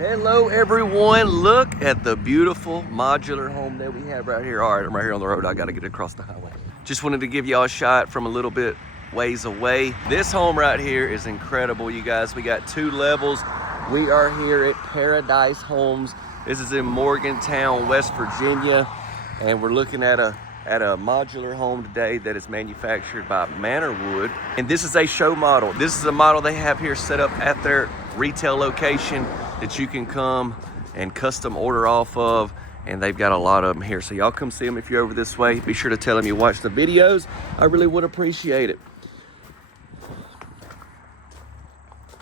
Hello everyone, look at the beautiful modular home that we have right here. All right, I'm right here on the road. I gotta get across the highway. Just wanted to give y'all a shot from a little bit ways away. This home right here is incredible, you guys. We got 2 levels. We are here at Paradise Homes. This is in Morgantown, West Virginia. And we're looking at a modular home today that is manufactured by Manorwood. And this is a show model. This is a model they have here set up at their retail location that you can come and custom order off of, and they've got a lot of them here. So y'all come see them if you're over this way. Be sure to tell them you watch the videos. I really would appreciate it.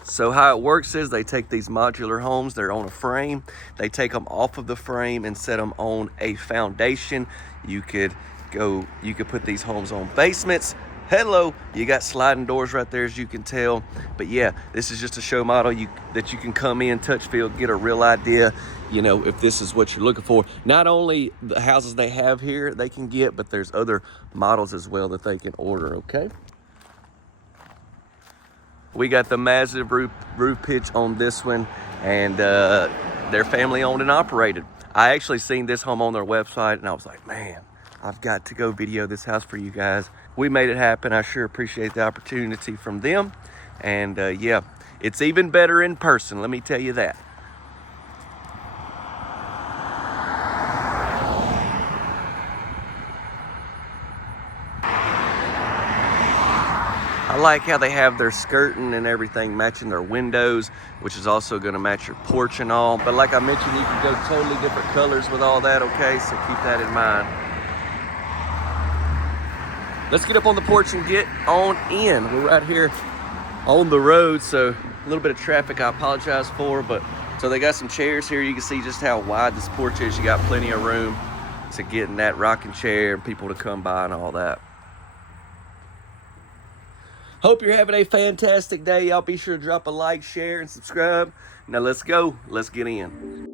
So how it works is they take these modular homes, they're on a frame, they take them off of the frame and set them on a foundation. You could put these homes on basements. Hello, you got sliding doors right there, as you can tell. But yeah, this is just a show model that you can come in, touch, feel, get a real idea, you know, if this is what you're looking for. Not only the houses they have here they can get, but there's other models as well that they can order, okay? We got the massive roof pitch on this one, and they're family owned and operated. I actually seen this home on their website and I was like, man, I've got to go video this house for you guys. We made it happen. I sure appreciate the opportunity from them. And yeah, it's even better in person, let me tell you that. I like how they have their skirting and everything matching their windows, which is also gonna match your porch and all. But like I mentioned, you can go totally different colors with all that, okay? So keep that in mind. Let's get up on the porch and get on in. We're right here on the road, so a little bit of traffic I apologize for, but so they got some chairs here. You can see just how wide this porch is. You got plenty of room to get in that rocking chair and people to come by and all that. Hope you're having a fantastic day. Y'all be sure to drop a like, share, and subscribe. Now let's go. Let's get in.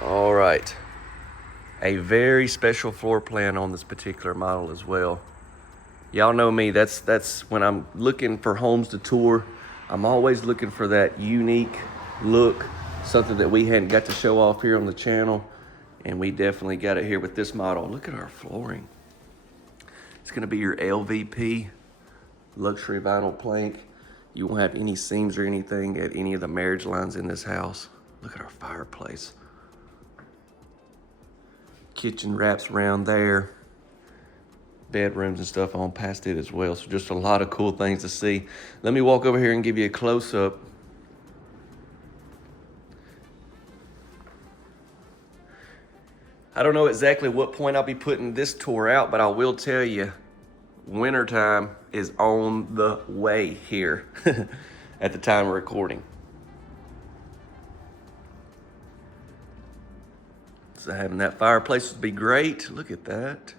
All right. A very special floor plan on this particular model as well. Y'all know me, that's when I'm looking for homes to tour, I'm always looking for that unique look, something that we hadn't got to show off here on the channel, and we definitely got it here with this model. Look at our flooring. It's gonna be your LVP, luxury vinyl plank. You won't have any seams or anything at any of the marriage lines in this house. Look at our fireplace. Kitchen wraps around there, bedrooms and stuff on past it as well. So just a lot of cool things to see. Let me walk over here and give you a close-up. I don't know exactly what point I'll be putting this tour out, but I will tell you, wintertime is on the way here at the time of recording. So having that fireplace would be great. Look at that.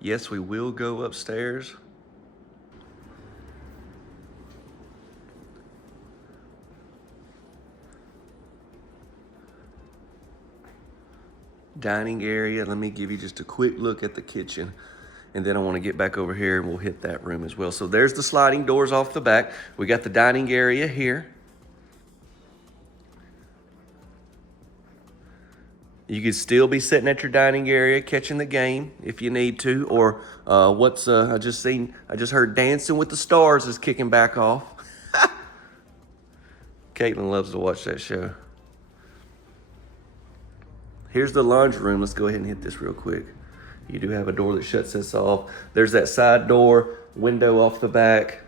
Yes, we will go upstairs. Dining area. Let me give you just a quick look at the kitchen, and then I want to get back over here and we'll hit that room as well. So there's the sliding doors off the back. We got the dining area here. You could still be sitting at your dining area catching the game if you need to, or I just heard Dancing with the Stars is kicking back off. Caitlin loves to watch that show. Here's the laundry room. Let's go ahead and hit this real quick. You do have a door that shuts this off. There's that side door, window off the back.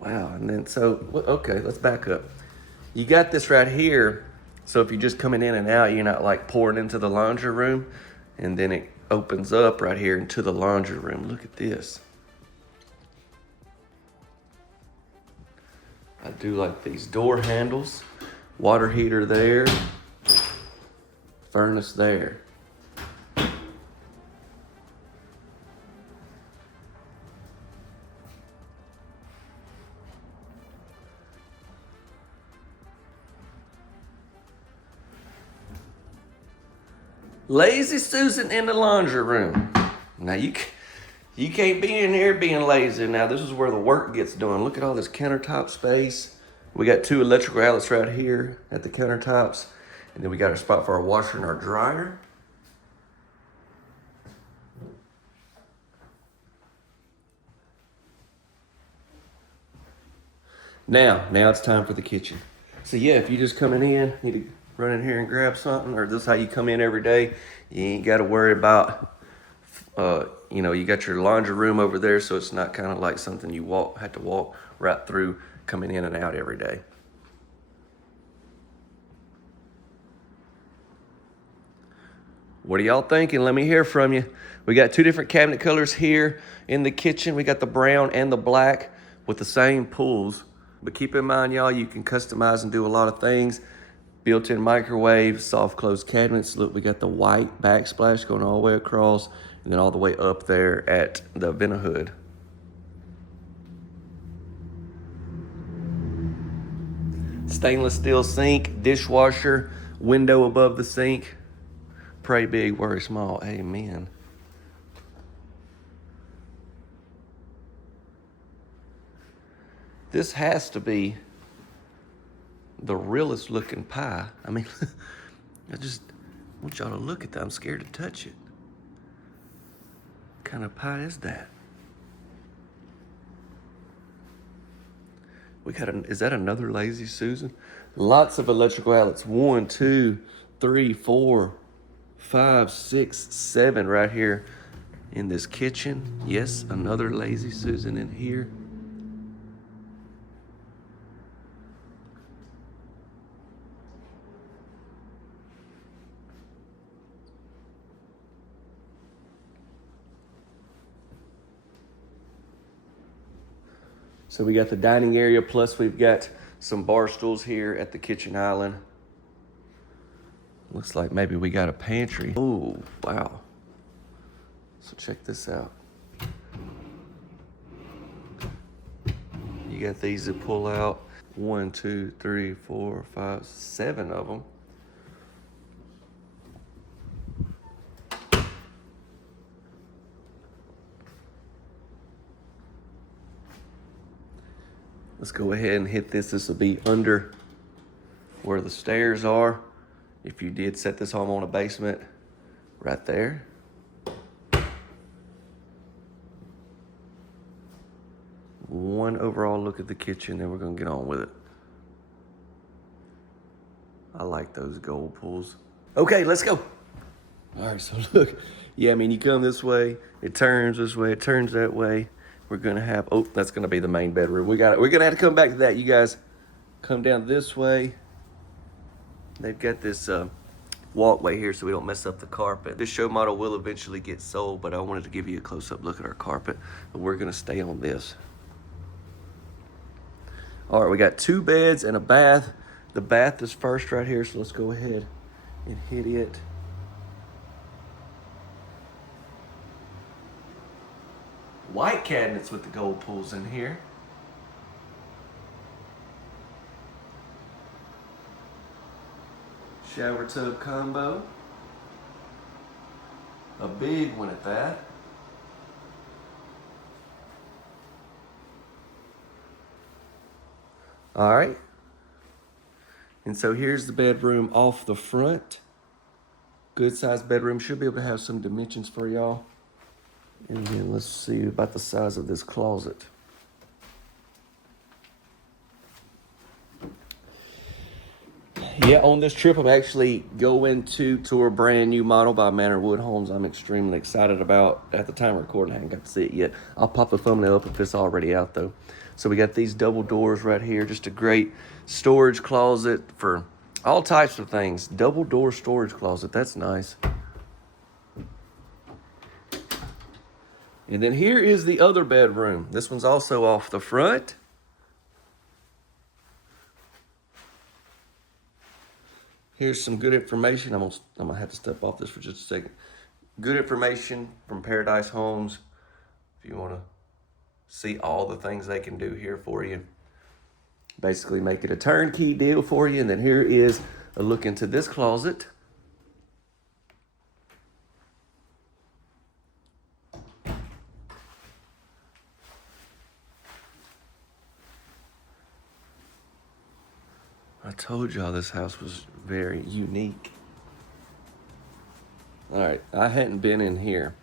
Wow, and then okay, let's back up. You got this right here. So if you're just coming in and out, you're not like pouring into the laundry room, and then it opens up right here into the laundry room. Look at this. I do like these door handles, water heater there, furnace there. Lazy Susan in the laundry room. Now you can't be in here being lazy. Now this is where the work gets done. Look at all this countertop space. We got 2 electrical outlets right here at the countertops. And then we got a spot for our washer and our dryer. Now it's time for the kitchen. So yeah, if you just coming in, need to run in here and grab something, or this is how you come in every day, you ain't got to worry about, you know, you got your laundry room over there, so it's not kind of like something you have to walk right through coming in and out every day. What are y'all thinking? Let me hear from you. We got 2 different cabinet colors here in the kitchen. We got the brown and the black with the same pulls. But keep in mind, y'all, you can customize and do a lot of things. Built-in microwave, soft close cabinets. Look, we got the white backsplash going all the way across and then all the way up there at the vent hood. Stainless steel sink, dishwasher, window above the sink. Pray big, worry small. Amen. This has to be the realest looking pie. I mean, I just want y'all to look at that. I'm scared to touch it. What kind of pie is that? Is that another Lazy Susan? Lots of electrical outlets. 1, 2, 3, 4, 5, 6, 7 right here in this kitchen. Yes, another Lazy Susan in here. So we got the dining area, plus we've got some bar stools here at the kitchen island. Looks like maybe we got a pantry. Oh, wow. So check this out. You got these that pull out. 1, 2, 3, 4, 5, 7 of them. Let's go ahead and hit this. This will be under where the stairs are. If you did set this home on a basement, right there. One overall look at the kitchen, then we're gonna get on with it. I like those gold pulls. Okay, let's go. All right, so look, yeah, I mean, you come this way, it turns this way, it turns that way. We're gonna have, oh, that's gonna be the main bedroom. We're gonna have to come back to that. You guys come down this way. They've got this walkway here so we don't mess up the carpet. This show model will eventually get sold, but I wanted to give you a close-up look at our carpet. But we're gonna stay on this. All right, we got 2 beds and a bath. The bath is first right here, so let's go ahead and hit it. White cabinets with the gold pulls in here. Shower tub combo. A big one at that. All right. And so here's the bedroom off the front. Good sized bedroom. Should be able to have some dimensions for y'all. And then let's see about the size of this closet. Yeah, on this trip, I'm actually going to tour a brand new model by Manorwood Homes. I'm extremely excited about. At the time of recording, I haven't got to see it yet. I'll pop the thumbnail up if it's already out, though. So we got these double doors right here. Just a great storage closet for all types of things. Double door storage closet. That's nice. And then here is the other bedroom. This one's also off the front. Here's some good information. I'm gonna have to step off this for just a second. Good information from Paradise Homes. If you wanna see all the things they can do here for you. Basically make it a turnkey deal for you. And then here is a look into this closet. I told y'all this house was very unique. All right, I hadn't been in here.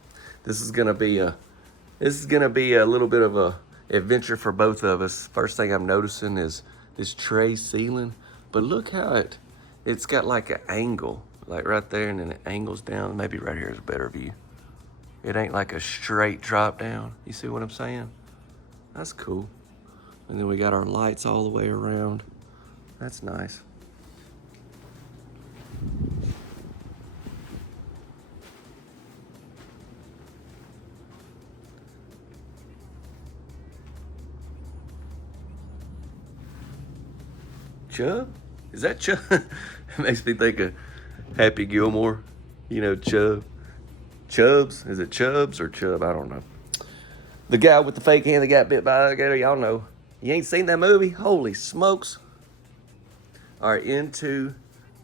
This is gonna be a little bit of a adventure for both of us. First thing I'm noticing is this tray ceiling, but look how it's got like an angle, like right there, and then it angles down. Maybe right here is a better view. It ain't like a straight drop down. You see what I'm saying? That's cool. And then we got our lights all the way around. That's nice. Chubb? Is that Chubb? It makes me think of Happy Gilmore. You know, Chubb. Chubbs? Is it Chubbs or Chubb? I don't know. The guy with the fake hand that got bit by a gator, y'all know. You ain't seen that movie? Holy smokes. All right, into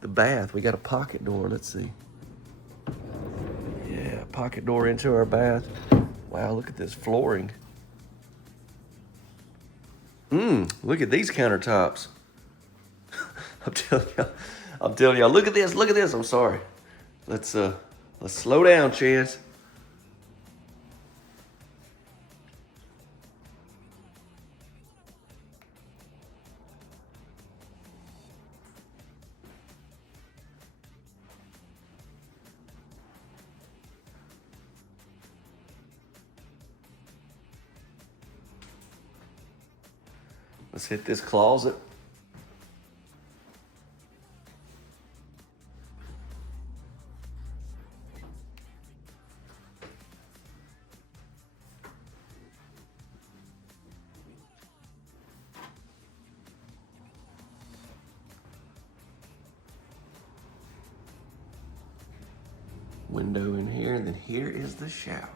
the bath. We got a pocket door. Let's see. Yeah, pocket door into our bath. Wow, look at this flooring. Look at these countertops. I'm telling y'all, look at this, I'm sorry. Let's slow down, Chance. Let's hit this closet. Window in here, and then here is the shower.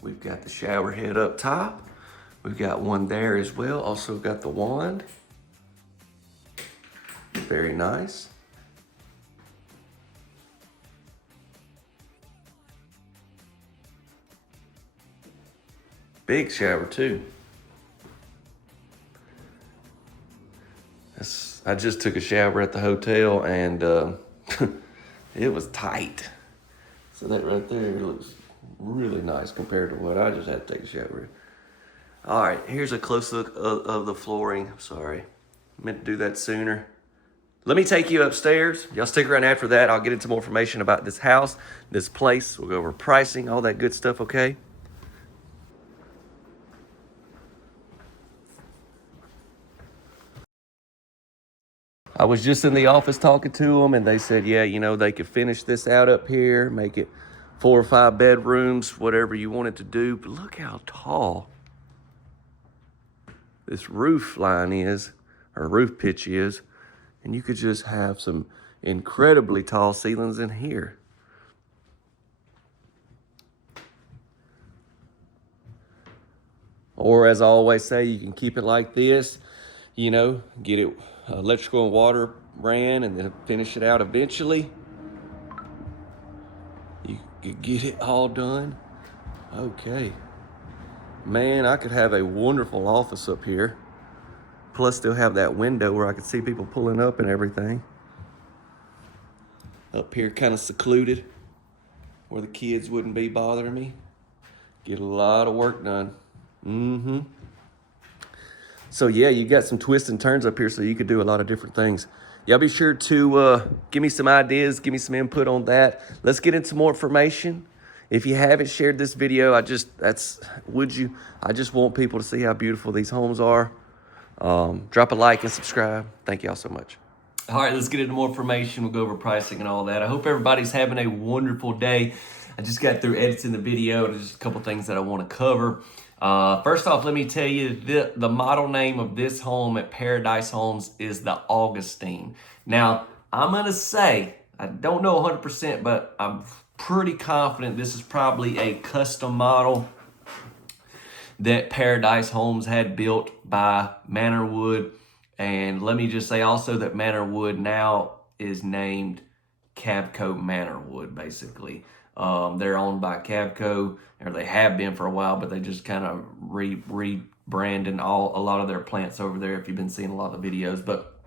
We've got the shower head up top. We've got one there as well. Also got the wand. Very nice. Big shower too. I just took a shower at the hotel and it was tight. So that right there looks really nice compared to what I just had to take a shower in. All right, here's a close look of the flooring. I'm sorry, I meant to do that sooner. Let me take you upstairs. Y'all stick around after that. I'll get into more information about this house, this place. We'll go over pricing, all that good stuff, okay? I was just in the office talking to them, and they said, yeah, you know, they could finish this out up here, make it 4 or 5 bedrooms, whatever you want it to do. But look how tall this roof line is, or roof pitch is. And you could just have some incredibly tall ceilings in here. Or as I always say, you can keep it like this, you know, get it electrical and water ran and then finish it out eventually. You could get it all done. Okay. Man, I could have a wonderful office up here. Plus still have that window where I could see people pulling up and everything. Up here kind of secluded where the kids wouldn't be bothering me. Get a lot of work done. So yeah, you got some twists and turns up here so you could do a lot of different things. Y'all be sure to give me some ideas, give me some input on that. Let's get into more information. If you haven't shared this video, I just want people to see how beautiful these homes are. Drop a like and subscribe. Thank y'all so much. All right, let's get into more information. We'll go over pricing and all that. I hope everybody's having a wonderful day. I just got through editing the video. There's just a couple things that I want to cover. First off, let me tell you, the model name of this home at Paradise Homes is the Augustine. Now, I'm going to say, I don't know 100%, but I'm pretty confident this is probably a custom model that Paradise Homes had built by Manorwood. And let me just say also that Manorwood now is named Cavco Manorwood, basically. They're owned by Cavco, or they have been for a while, but they just kind of rebranding a lot of their plants over there, if you've been seeing a lot of the videos. But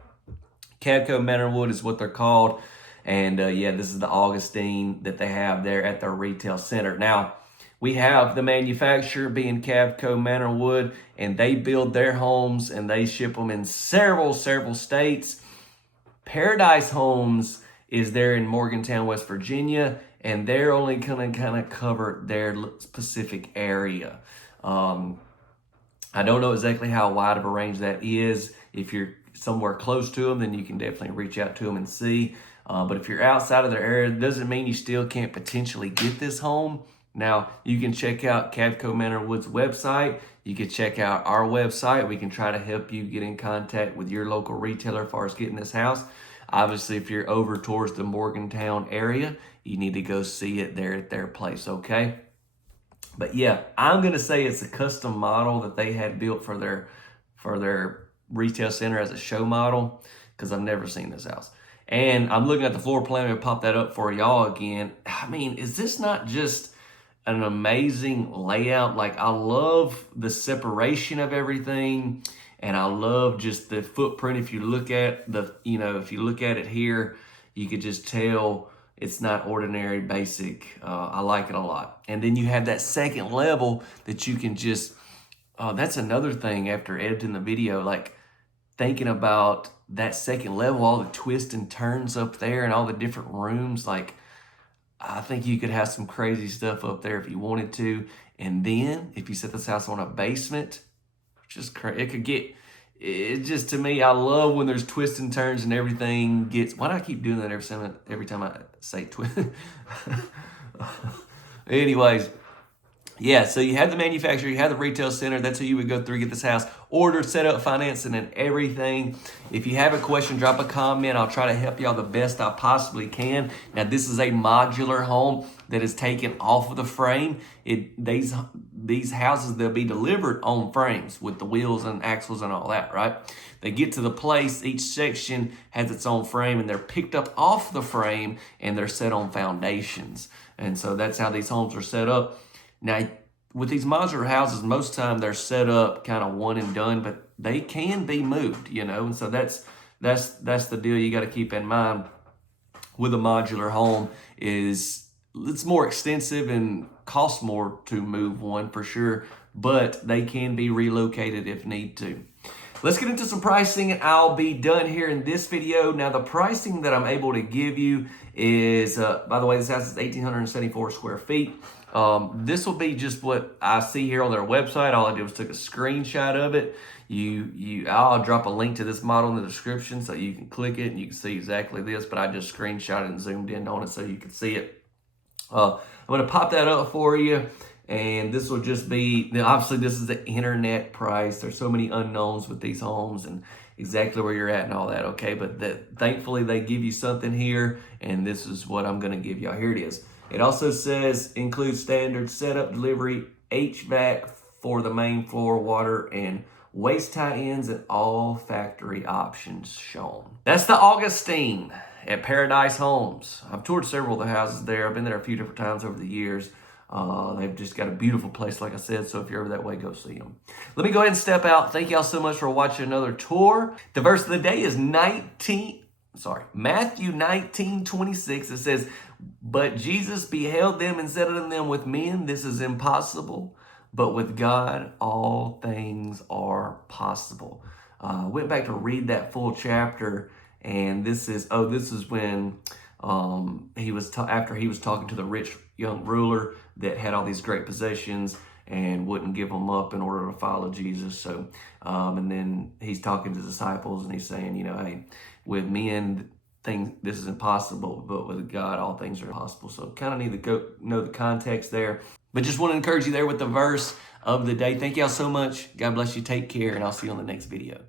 Cavco Manorwood is what they're called. And yeah, this is the Augustine that they have there at their retail center. Now, we have the manufacturer being Cavco Manorwood, and they build their homes and they ship them in several states. Paradise Homes is there in Morgantown, West Virginia, and they're only gonna kind of cover their specific area. I don't know exactly how wide of a range that is. If you're somewhere close to them, then you can definitely reach out to them and see. But if you're outside of their area, it doesn't mean you still can't potentially get this home. Now, you can check out Cavco Manorwood's website. You can check out our website. We can try to help you get in contact with your local retailer as far as getting this house. Obviously, if you're over towards the Morgantown area, you need to go see it there at their place, okay? But yeah, I'm gonna say it's a custom model that they had built for their retail center as a show model, because I've never seen this house. And I'm looking at the floor plan and pop that up for y'all again. I mean, is this not just an amazing layout? Like, I love the separation of everything, and I love just the footprint. If you look at if you look at it here, you could just tell it's not ordinary, basic. I like it a lot. And then you have that second level that you can just, that's another thing after editing the video, like thinking about that second level, all the twists and turns up there and all the different rooms. Like, I think you could have some crazy stuff up there if you wanted to. And then if you set this house on a basement, just it could get, it just, to me, I love when there's twists and turns and everything gets, why do I keep doing that every time I say twist? Anyways, yeah, so you have the manufacturer, you have the retail center. That's who you would go through, get this house ordered, set up, financing, and everything. If you have a question, drop a comment. I'll try to help y'all the best I possibly can. Now, this is a modular home that is taken off of the frame. These houses, they'll be delivered on frames with the wheels and axles and all that, right? They get to the place, each section has its own frame, and they're picked up off the frame and they're set on foundations. And so that's how these homes are set up. Now, with these modular houses, most of the time they're set up kind of one and done, but they can be moved, and so that's the deal you got to keep in mind with a modular home. Is it's more extensive and costs more to move one for sure, but they can be relocated if need to. Let's get into some pricing, and I'll be done here in this video. Now, the pricing that I'm able to give you is, by the way, this house is 1,874 square feet. This will be just what I see here on their website. All I did was took a screenshot of it. I'll drop a link to this model in the description so you can click it and you can see exactly this, but I just screenshot it and zoomed in on it so you can see it. I'm going to pop that up for you, and this will just be, obviously this is the internet price. There's so many unknowns with these homes and exactly where you're at and all that, okay? But thankfully they give you something here, and this is what I'm going to give y'all. Here it is. It also says includes standard setup, delivery, HVAC for the main floor, water and waste tie-ins, and all factory options shown. That's the Augustine at Paradise Homes. I've toured several of the houses there. I've been there a few different times over the years. They've just got a beautiful place, like I said, so if you're ever that way, go see them. Let me go ahead and step out. Thank y'all so much for watching another tour. The verse of the day is Matthew 19:26. It says, "But Jesus beheld them and said unto them, with men this is impossible, but with God all things are possible." Went back to read that full chapter, and this is when after he was talking to the rich young ruler that had all these great possessions and wouldn't give them up in order to follow Jesus. So, and then he's talking to the disciples and he's saying, hey, with men, this is impossible, but with God, all things are possible. So kind of need to go know the context there. But just want to encourage you there with the verse of the day. Thank y'all so much. God bless you. Take care, and I'll see you on the next video.